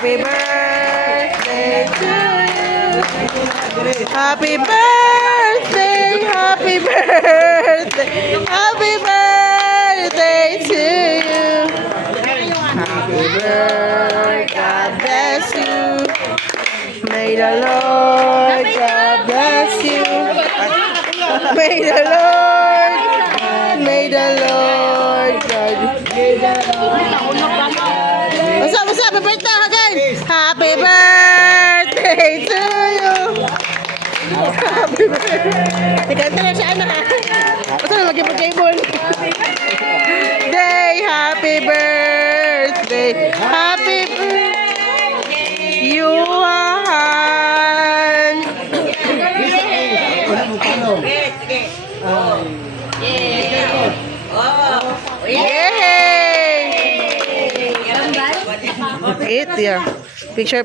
Happy birthday to you. Happy birthday, happy birthday, happy birthday to you. Happy birthday, God bless you. May the Lord God bless you. May the Lord God. What's up? Happy birthday again. Happy birthday to you. Happy birthday. Tikanta na siya na. Basta na mag-ibon. Day, happy birthday. Happy birthday. Yuhan. Yay! Eat, yeah. Picture.